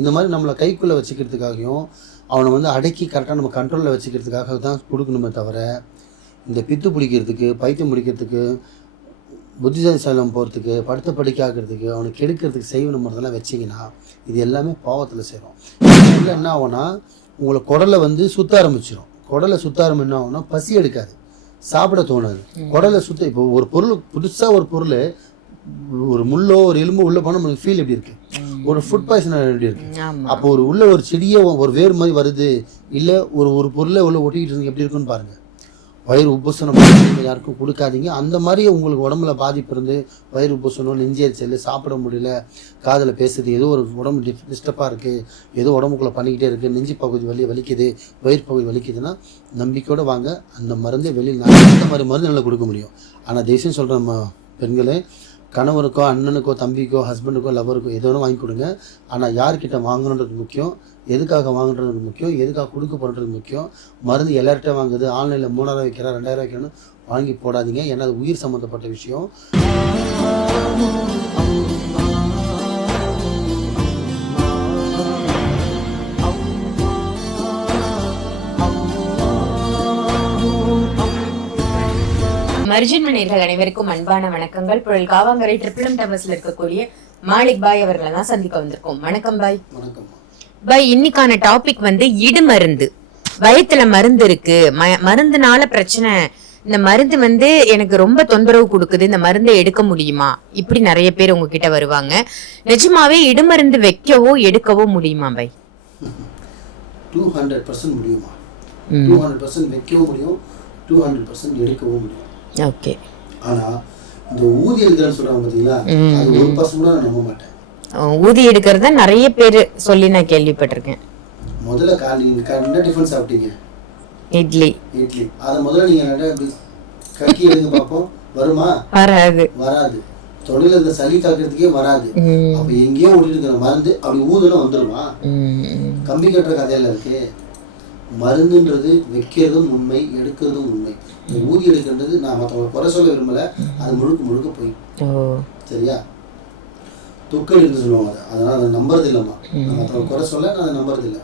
இந்த மாதிரி நம்மளை கைக்குள்ளே வச்சுக்கிறதுக்காகவும் அவனை வந்து அடக்கி கரெக்டாக நம்ம கண்ட்ரோலில் வச்சுக்கிறதுக்காக தான் கொடுக்கணுமே தவிர இந்த பித்து பிடிக்கிறதுக்கு பைத்தியம் பிடிக்கிறதுக்கு புத்திசாலித்தனம் போகிறதுக்கு படுத்த படிக்க ஆகிறதுக்கு அவனை கெடுக்கிறதுக்கு செய்வன முறைதெல்லாம் வச்சிங்கன்னா இது எல்லாமே பாவத்தில் சேரும். இதில் என்ன ஆகும்னா உங்களை குடலை வந்து சுற்ற ஆரம்பிச்சிடும். குடலை சுற்ற என்ன ஆகும்னா பசி எடுக்காது, சாப்பிட தோணாது. குடலை சுத்த இப்போ ஒரு பொருள் புதுசாக ஒரு பொருள் ஒரு முள்ளோ ஒரு எலும்பு உள்ள போனால் நமக்கு ஃபீல் எப்படி இருக்கு, ஒரு ஃபுட் பாய்சன் எப்படி இருக்கு. அப்போ உள்ள ஒரு செடியை ஒரு வேறு மாதிரி வருது இல்லை ஒரு பொருளை உள்ள ஒட்டிக்கிட்டு இருக்கு எப்படி இருக்குன்னு பாருங்க. வயிறு உப்புசனம் யாருக்கும் கொடுக்காதீங்க. அந்த மாதிரி உங்களுக்கு உடம்புல பாதிப்பு இருந்து வயிறு உப்புசனம், நெஞ்செரிச்சல், சாப்பிட முடியல, காதில் பேசுது, ஏதோ ஒரு உடம்பு டிஸ்டர்பாக இருக்குது, ஏதோ உடம்புக்குள்ளே பண்ணிக்கிட்டே இருக்குது, நெஞ்சு பகுதி வலிக்குது, வயிறு பகுதி வலிக்குதுன்னா நம்பிக்கையோடு வாங்க. அந்த மருந்தே வெளியில் அந்த மாதிரி மருந்து நல்லா கொடுக்க முடியும். ஆனால் தேசியம் சொல்கிற நம்ம பெண்களே, கணவருக்கோ அண்ணனுக்கோ தம்பிக்கோ ஹஸ்பண்டுக்கோ லவருக்கோ ஏதோ ஒன்று வாங்கி கொடுங்க. ஆனால் யார்கிட்ட வாங்கணுன்றது முக்கியம், எதுக்காக வாங்குறது முக்கியம், எதுக்காக கொடுக்க போகிறது முக்கியம். மருந்து எல்லார்கிட்ட வாங்குது, ஆன்லைனில் 3000 வைக்கிறா 2000 வைக்கணும்னு வாங்கி போடாதீங்க. ஏன்னா அது உயிர் சம்மந்தப்பட்ட விஷயம். மர்ஜின் நேயர்கள் அனைவருக்கும் அன்பான வணக்கங்கள். புழல் காவாங்கரை ட்ரிபிள் டவர்ஸ்ல இருக்கக்கூடிய மாலிக் பாய் அவர்களை தான் சந்திக்க வந்திருக்கோம். வணக்கம் பாய். வணக்கம் பாய். இன்னைக்கான டாபிக் வந்து இடுமருந்து. வயிற்றுல மருந்து இருக்கு, மருந்துனால பிரச்சனை, இந்த மருந்து வந்து எனக்கு ரொம்ப தொந்தரவு கொடுக்குது, இந்த மருந்தை எடுக்க முடியுமா, இப்படி நிறைய பேர் உங்ககிட்ட வருவாங்க. நிஜமாவே இடுமருந்து வைக்கவோ எடுக்கவோ முடியுமா பாய்? 200% முடியுமா? 200% வைக்கவும் முடியும், 200% எடுக்கவும் முடியும். ஓகே. ஆனால் இந்த ஊதி எடுக்கிறேன்னு சொல்கிறாங்க பார்த்தீங்களா, அது 1% கூட நான் நம்ப மாட்டேன். ஊதி எடுக்கிறத நிறைய பேர் சொல்லி நான் கேள்விப்பட்டிருக்கேன். முதல்ல என்ன டிஃபன் சாப்பிட்டீங்க? இட்லி. அதை முதல்ல நீங்கள் கக்கி எடுங்க பார்ப்போம், வருமா? வராது. தொழில இந்த சளி காக்கிறதுக்கே வராது. அப்போ எங்கேயோ ஓடிட்டு இருக்கிற மருந்து அப்படி ஊதுனா வந்துருமா? கம்பி கட்டுற கதையில இருக்கு. மருந்துன்றது வைக்கிறதும் உண்மை, எடுக்கிறதும் உண்மை. ஊதி எடுக்கிறது நான் மற்றவங்க குறை சொல்ல விரும்பல, அது முழுக்க போய் சரியா துக்கள் இருந்து சொல்லுவாங்க. அதனால அதை நம்புறது இல்லைம்மா. நான் மற்றவங்க குறை சொல்ல நான் அதை நம்புறது இல்லை.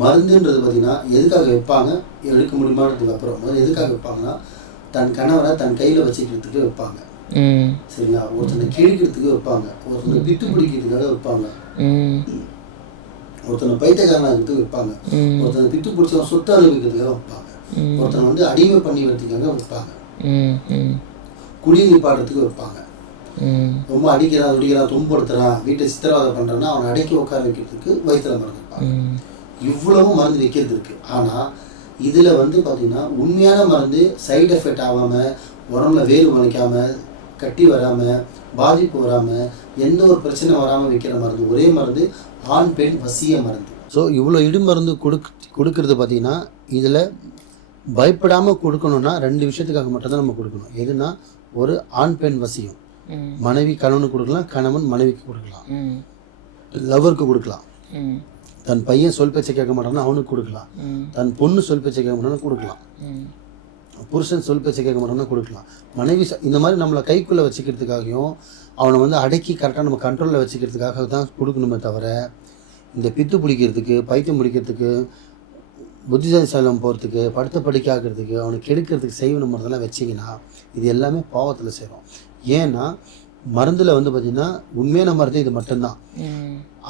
மருந்துன்றது பார்த்தீங்கன்னா எதுக்காக வைப்பாங்க, எடுக்க முடியுமானதுக்கு அப்புறம் முதல்ல எதுக்காக வைப்பாங்கன்னா தன் கணவரை தன் கையில் வச்சுக்கிறதுக்கு வைப்பாங்க. சரிங்களா? ஒருத்தனை கிழிக்கிறதுக்கு வைப்பாங்க, ஒருத்தனை பித்து பிடிக்கிறதுக்காக வைப்பாங்க, ஒருத்தனை பைத்தியக்காரனாகிறதுக்கு வைப்பாங்க, ஒருத்தனை பித்து பிடிச்சவன் சொத்து அனுபவிக்கிறதுக்காக வைப்பாங்க, ஒருத்தனை வந்து அடிமை பண்ணி வைக்கிறதுக்காக வைப்பாங்க, குடி நிப்பாடுறதுக்கு வைப்பாங்க, ரொம்ப அடிக்கிறான் துன்படுத்துறான் வீட்டை சித்திரவதை பண்றான்னா அவனை அடக்கி உட்கார வைக்கிறதுக்கு வயிற்றுல மருந்து வைப்பாங்க. இவ்வளவு மருந்து வைக்கிறது இருக்கு. ஆனா இதுல வந்து பாத்தீங்கன்னா உண்மையான மருந்து சைடு எஃபெக்ட் ஆகாம, உடம்புல வேறு வலிக்காம, கட்டி வராம, பாதிப்பு வராம, எந்த ஒரு பிரச்சனை வராம வைக்கிற மருந்து ஒரே மருந்து ஆண் பெண் வசிய மருந்து. ஸோ இவ்வளோ இடுமருந்து கொடுக்கறது பார்த்தீங்கன்னா இதில் பயப்படாமல் கொடுக்கணும்னா 2 விஷயத்துக்காக மட்டும்தான் நம்ம கொடுக்கணும். எதுனா ஒரு ஆண் பெண் வசியம், மனைவி கணவனுக்கு கொடுக்கலாம், கணவன் மனைவிக்கு கொடுக்கலாம், லவருக்கு கொடுக்கலாம், தன் பையன் சொல் பேச்சை கேட்க மாட்டான்னா அவனுக்கு கொடுக்கலாம், தன் பொண்ணு சொல் பேச்சை கேட்க மாட்டான்னா கொடுக்கலாம், புருஷன் சொல் பேச்சை கேட்க மாட்டான்னா கொடுக்கலாம், மனைவி இந்த மாதிரி நம்மளை கைக்குள்ளே வச்சுக்கிறதுக்காகவும் அவனை வந்து அடக்கி கரெக்டாக நம்ம கண்ட்ரோலில் வச்சுக்கிறதுக்காக தான் கொடுக்கணுமே தவிர இந்த பித்து பிடிக்கிறதுக்கு பைத்தியம் பிடிக்கிறதுக்கு புத்திசாலித்தனம் போகிறதுக்கு படுத்த படிக்க ஆகிறதுக்கு அவனை கெடுக்கிறதுக்கு செய்வன முறைதெல்லாம் வச்சிங்கன்னா இது எல்லாமே பாவத்தில் சேரும். ஏன்னா மருந்தில் வந்து பார்த்திங்கன்னா உண்மையான மருந்து இது மட்டும்தான்.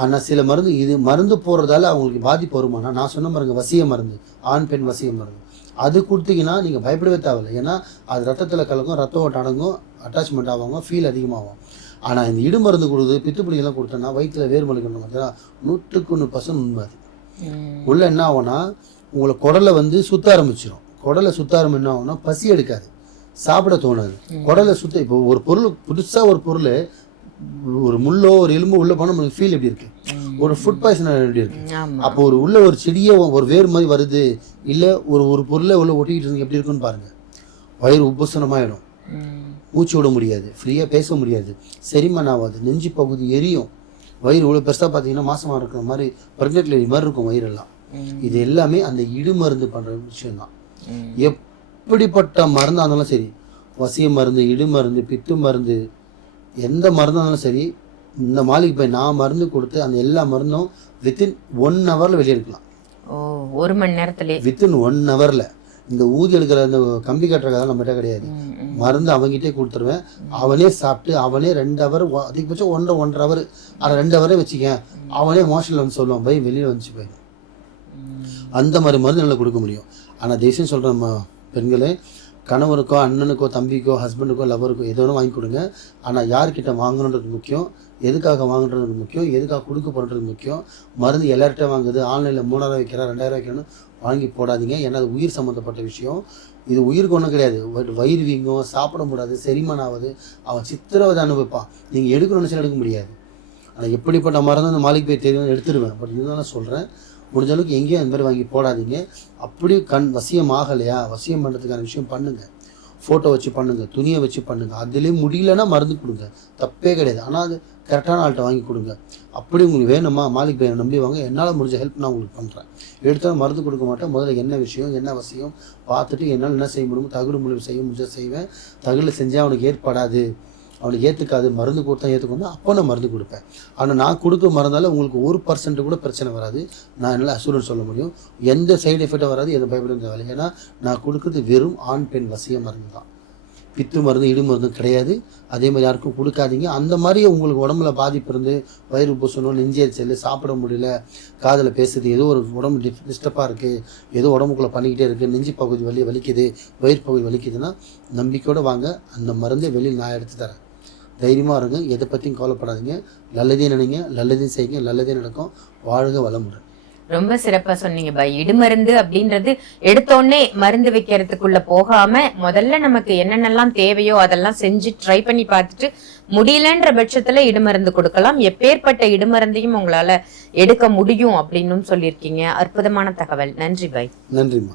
ஆனால் சில மருந்து இது மருந்து போடுறதால அவங்களுக்கு பாதிப்பு வருமானா நான் சொன்ன பாருங்க வசிய மருந்து, ஆண் பெண் வசிய மருந்து, அது கொடுத்தீங்கன்னா நீங்கள் பயப்படவே தேவையில்லை. ஏன்னா அது ரத்தத்தில் கலக்கும், ரத்த ஓட்டம் அடங்கும், அட்டாச்மெண்ட் ஆவாங்க, ஃபீல் அதிகமாகும். ஆனால் இந்த இடு மருந்து கொடுத்து பித்துப்பிடிக்கெல்லாம் கொடுத்தோன்னா வயிற்றில் வேறு மலிக்கணும் பார்த்தீங்கன்னா 100% உண்மை. அது உள்ள என்ன ஆகும்னா உங்களை குடலை வந்து சுற்ற ஆரம்பிச்சிடும். குடலை சுற்ற என்ன ஆகும்னா பசி எடுக்காது, சாப்பிட தோணாது. குடலை சுத்த இப்போ ஒரு பொருள் புதுசாக ஒரு பொருள் ஒரு முள்ளோ ஒரு எலும்பு உள்ள போனால் நமக்கு ஃபீல் எப்படி இருக்கு, ஒரு ஃபுட் பாய்சன் எப்படி இருக்கு. அப்போ உள்ள ஒரு செடியை ஒரு வேறு மாதிரி வருது இல்லை ஒரு பொருளை உள்ள ஒட்டிக்கிட்டு இருக்கு எப்படி இருக்குன்னு பாருங்க. வயிறு உப்புசனமாயிடும், மூச்சு விட முடியாது, ஃப்ரீயாக பேச முடியாது, செரிமன் ஆகாது, நெஞ்சு பகுதி எரியும், வயிறு இவ்வளோ பெருசாக பார்த்தீங்கன்னா மாசமாக இருக்கிற மாதிரி ப்ரெக்னென்ட் லேடி மாதிரி இருக்கும் வயிறெல்லாம். இது எல்லாமே அந்த இடு மருந்து பண்ணுற விஷயம்தான். எப்படிப்பட்ட மருந்தாக இருந்தாலும் சரி, வசிய மருந்து, இடு மருந்து, பித்து மருந்து, எந்த மருந்தாக இருந்தாலும் சரி, இந்த மாலிக் பை நான் மருந்து கொடுத்து அந்த எல்லா மருந்தும் வித்தின் 1 ஹவரில் வெளியே எடுக்கலாம். ஓ 1 மணி நேரத்திலே வித்தின் 1 ஹவரில். இந்த ஊதி எடுக்கிற அந்த கம்பி கட்டுற கதை நம்மகிட்ட கிடையாது. மருந்து அவங்ககிட்டே கொடுத்துருவேன், அவனே சாப்பிட்டு அவனே 2 ஹவர், அதிகபட்சம் 1.5 ஹவர், அதை 2 ஹவரே வச்சுக்கேன், அவனே மோஷனில் வந்து சொல்லுவான் பை வெளியில் வந்துச்சு பை. அந்த மாதிரி மருந்து நல்லா கொடுக்க முடியும். ஆனால் தேசியம் சொல்கிற நம்ம பெண்களே, கணவருக்கோ அண்ணனுக்கோ தம்பிக்கோ ஹஸ்பண்டுக்கோ லவருக்கோ எதோ ஒன்று வாங்கி கொடுங்க. ஆனால் யார்கிட்ட வாங்கணுன்றது முக்கியம், எதுக்காக வாங்குறது முக்கியம், எதுக்காக கொடுக்க போகிறது முக்கியம். மருந்து எல்லார்கிட்ட வாங்குது, ஆன்லைனில் 3000 வைக்கிறா 2000 வைக்கணும்னு வாங்கி போடாதீங்க. ஏன்னா அது உயிர் சம்மந்தப்பட்ட விஷயம். இது உயிருக்கு ஒன்றும் கிடையாது. வயிறு வீங்கும், சாப்பிட முடியாது, செரிமானம் ஆகுது, அவன் சித்திரவதை அனுபவிப்பான். நீங்கள் எடுக்கணும்னு நினச்சி எடுக்க முடியாது. ஆனால் எப்படிப்பட்ட மருந்து அந்த மாலிக் பை தெரியும் எடுத்துடுவேன். பட் இருந்தாலும் சொல்கிறேன், முடிஞ்ச அளவுக்கு எங்கேயும் அந்த மாதிரி வாங்கி போடாதீங்க. அப்படி வசியம் ஆகலையா, வசியம் பண்ணுறதுக்கான விஷயம் பண்ணுங்கள். ஃபோட்டோ வச்சு பண்ணுங்கள், துணியை வச்சு பண்ணுங்கள். அதுலேயும் முடியலன்னா மருந்து கொடுங்க, தப்பே கிடையாது. ஆனால் அது கரெக்டான ஆள்கிட்ட வாங்கி கொடுங்க. அப்படி உங்களுக்கு வேணுமா மாலிக் பையனை நம்பி வாங்க, என்னால் முடிஞ்ச ஹெல்ப் நான் உங்களுக்கு பண்ணுறேன். எடுத்தாலும் மருந்து கொடுக்க மாட்டேன். முதல்ல என்ன விஷயம் என்ன அவசியம் பார்த்துட்டு என்னால் என்ன செய்ய முடியுமோ தகுடு முடிவு செய்ய முடிஞ்ச செய்வேன். தகுடில் செஞ்சால் அவனுக்கு ஏற்படாது, அவனுக்கு ஏற்றுக்காது, மருந்து கொடுத்தா ஏற்றுக்கணும், அப்போ நான் மருந்து கொடுப்பேன். ஆனால் நான் கொடுக்க மருந்தால் உங்களுக்கு 1% கூட பிரச்சனை வராது. நான் என்னால் அசூரன்ஸ் சொல்ல முடியும். எந்த சைடு எஃபெக்டும் வராது, எந்த பயப்பட தேவையில்லை. ஏன்னா நான் கொடுக்குறது வெறும் ஆண் பெண் வசிய மருந்து தான். பித்து மருந்து இடு மருந்து கிடையாது. அதே மாதிரி யாருக்கும் கொடுக்காதீங்க. அந்த மாதிரி உங்களுக்கு உடம்புல பாதிப்பு இருந்து வயிறு பூசணும், நெஞ்செரிச்சல், சாப்பிட முடியல, காதில் பேசுது, ஏதோ ஒரு உடம்பு டிஸ்டர்பாக இருக்குது, ஏதோ உடம்புக்குள்ளே பண்ணிக்கிட்டே இருக்குது, நெஞ்சு பகுதி வலிக்குது, வயிறு பகுதி வலிக்குதுன்னா நம்பிக்கையோடு வாங்க. அந்த மருந்தை வெளியில் நான் எடுத்து தரேன். தைரியமாக இருங்க, எதை பற்றியும் கவலைப்படாதீங்க. நல்லதே நினைங்க, நல்லதே செய்யுங்க, நல்லதே நடக்கும். வாழ்க வளமுடன். ரொம்ப சிறப்பா சொன்னீங்க பை. இடுமருந்து அப்படின்றது எடுத்தோடனே மருந்து வைக்கிறதுக்குள்ள போகாம முதல்ல நமக்கு என்னென்னலாம் தேவையோ அதெல்லாம் செஞ்சு ட்ரை பண்ணி பார்த்துட்டு முடியலன்ற பட்சத்துல இடுமருந்து கொடுக்கலாம். எப்பேற்பட்ட இடுமருந்தையும் உங்களால எடுக்க முடியும் அப்படின்னு சொல்லியிருக்கீங்க. அற்புதமான தகவல். நன்றி பை. நன்றிம்மா.